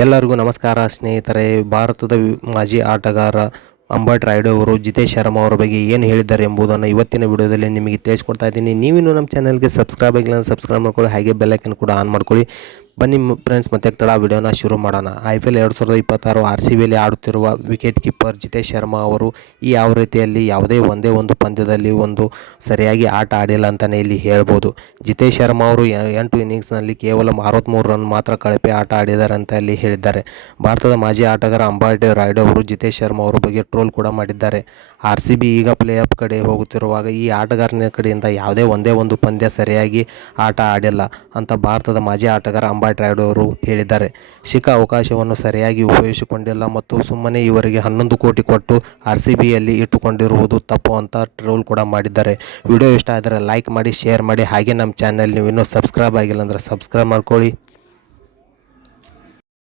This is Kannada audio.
ಎಲ್ಲರಿಗೂ ನಮಸ್ಕಾರ ಸ್ನೇಹಿತರೆ. ಭಾರತದ ಮಾಜಿ ಆಟಗಾರ ಅಂಬಟ್ ರಾಯುಡು ಅವರು ಜಿತೇಶ್ ಶರ್ಮಾ ಅವರ ಬಗ್ಗೆ ಏನು ಹೇಳಿದ್ದಾರೆ ಎಂಬುದನ್ನು ಇವತ್ತಿನ ವಿಡಿಯೋದಲ್ಲಿ ನಿಮಗೆ ತಿಳಿಸ್ಕೊಡ್ತಾ ಇದ್ದೀನಿ. ನೀವಿನ್ನು ನಮ್ಮ ಚಾನಲ್ಗೆ ಸಬ್ಸ್ಕ್ರೈಬ್ ಆಗಿಲ್ಲ ಅಂದರೆ ಸಬ್ಸ್ಕ್ರೈಬ್ ಮಾಡ್ಕೊಳ್ಳಿ, ಹಾಗೆ ಬೆಲ್ ಐಕನ್ ಕೂಡ ಆನ್ ಮಾಡ್ಕೊಳ್ಳಿ. ಬನ್ನಿ ಫ್ರೆಂಡ್ಸ್, ಮತ್ತೆ ತಡ ವಿಡಿಯೋನ ಶುರು ಮಾಡೋಣ. IPL 2026 RCBಯಲ್ಲಿ ಆಡುತ್ತಿರುವ ವಿಕೆಟ್ ಕೀಪರ್ ಜಿತೇಶ್ ಶರ್ಮಾ ಅವರು ಈ ಯಾವ ರೀತಿಯಲ್ಲಿ ಒಂದೇ ಒಂದು ಪಂದ್ಯದಲ್ಲಿ ಸರಿಯಾಗಿ ಆಟ ಆಡಿಲ್ಲ ಅಂತಲೇ ಇಲ್ಲಿ ಹೇಳ್ಬೋದು. ಜಿತೇಶ್ ಶರ್ಮಾ ಅವರು 8 ಇನ್ನಿಂಗ್ಸ್ನಲ್ಲಿ ಕೇವಲ 63 ರನ್ ಮಾತ್ರ ಕಳಪೆ ಆಟ ಆಡಿದ್ದಾರೆ ಅಂತ ಇಲ್ಲಿ ಹೇಳಿದ್ದಾರೆ. ಭಾರತದ ಮಾಜಿ ಆಟಗಾರ ಅಂಬಟ್ ರಾಯುಡು ಅವರು ಜಿತೇಶ್ ಶರ್ಮಾ ಅವರ ಬಗ್ಗೆ ಟ್ರೋಲ್ ಕೂಡ ಮಾಡಿದ್ದಾರೆ. RCB ಈಗ ಪ್ಲೇ ಆಫ್ ಕಡೆ ಹೋಗುತ್ತಿರುವಾಗ ಈ ಆಟಗಾರನ ಕಡೆಯಿಂದ ಒಂದೇ ಒಂದು ಪಂದ್ಯ ಸರಿಯಾಗಿ ಆಟ ಆಡಿಲ್ಲ ಅಂತ ಭಾರತದ ಮಾಜಿ ಆಟಗಾರ ಅಂಬಟ್ ರಾಯುಡು ಅವರು ಹೇಳಿದ್ದಾರೆ. ಸಿಕ್ಕ ಅವಕಾಶವನ್ನು ಸರಿಯಾಗಿ ಉಪಯೋಗಿಸಿಕೊಂಡಿಲ್ಲ ಮತ್ತು ಸುಮ್ಮನೆ ಇವರಿಗೆ 11 ಕೋಟಿ ಕೊಟ್ಟು RCBಯಲ್ಲಿ ಇಟ್ಟುಕೊಂಡಿರುವುದು ತಪ್ಪು ಅಂತ ಟ್ರೋಲ್ ಕೂಡ ಮಾಡಿದ್ದಾರೆ. ವಿಡಿಯೋ ಇಷ್ಟ ಆದರೆ ಲೈಕ್ ಮಾಡಿ, ಶೇರ್ ಮಾಡಿ, ಹಾಗೆ ನಮ್ಮ ಚಾನೆಲ್ ನೀವು ಇನ್ನೂ ಸಬ್ಸ್ಕ್ರೈಬ್ ಆಗಿಲ್ಲ ಅಂದರೆ ಸಬ್ಸ್ಕ್ರೈಬ್ ಮಾಡ್ಕೊಳ್ಳಿ.